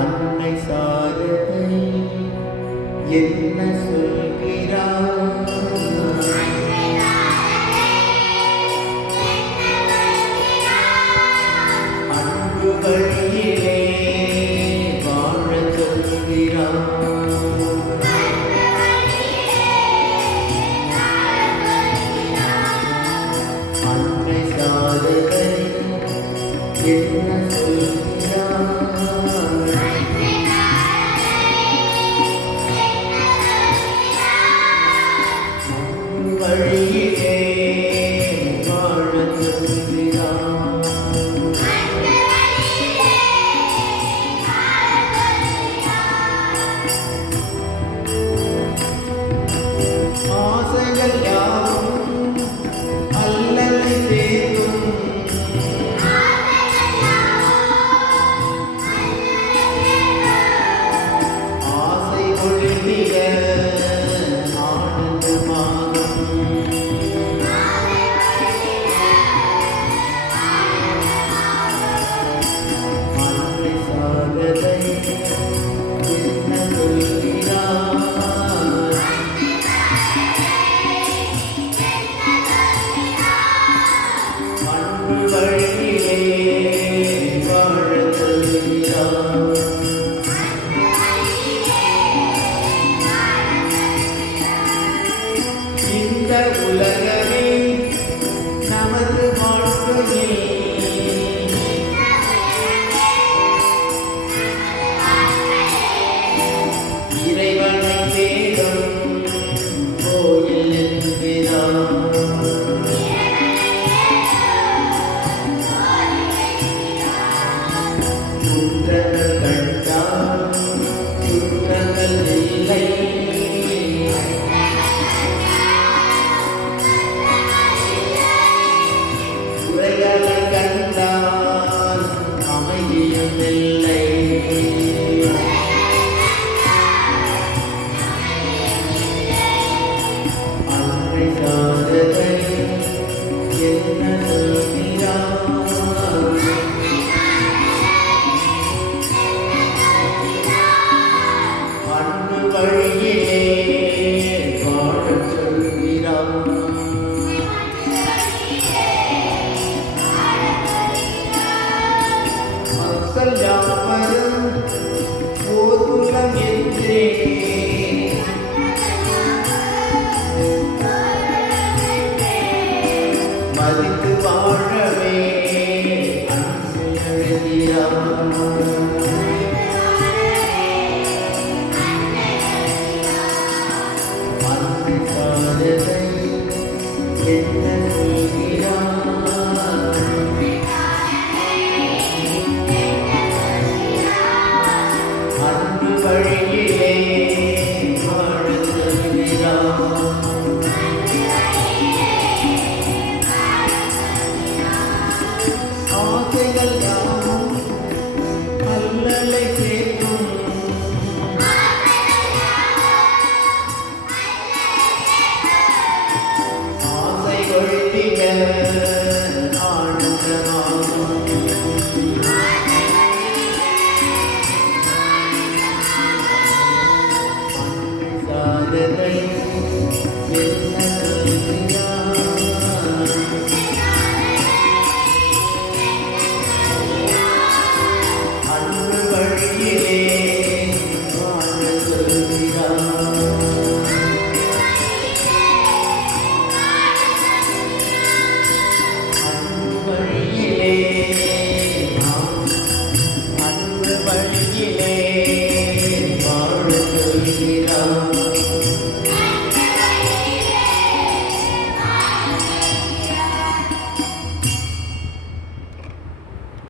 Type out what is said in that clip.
அன்னை சாரதை என்ன சொல்கிறார்? அன்பு வழியிலே வாழச் சொல்கிறார். அன்னை சாரதை என்ன சொல்கிறார்? வழியிலே வாழச் சொல்கிறார். ஆசைகள் யாவும் அல்லலை சேரும். ஆசை ஒழிந்திட ஆனந்தமாகும். அன்னை சாரதை என்ன சொல்கிறார்? அன்பு வழியிலே வாழச் சொல்கிறார். இந்த உலகமே நமது வாழ்க்கையில் இறைவனை தேடும் கோயில் என்கிறார். குற்றங்கள் கண்டால் குற்றங்கள் இல்லை. குறைகளை கண்டால் அமைதியும் இல்லை. அன்னை சாரதை என்ன சொல்கிறார்? அன்பு வழியிலே வாழச் சொல்கிறார். மக்கள் யாவரும் ஓர் குலம் என்றே மதித்து வாழவே அன்பு எழுதினார். அன்னை சாரதை என்ன சொல்கிறார்? அன்பு வழியிலே வாழச் சொல்கிறார். ஆசைகள் யாவும் அல்லலை சேர்க்கும். ஆசை ஒழித்திட ஆனந்தமாகும். அன்னை சாரதை என்ன சொல்கிறார்? அன்பு வழியிலே வாழச் சொல்கிறார்.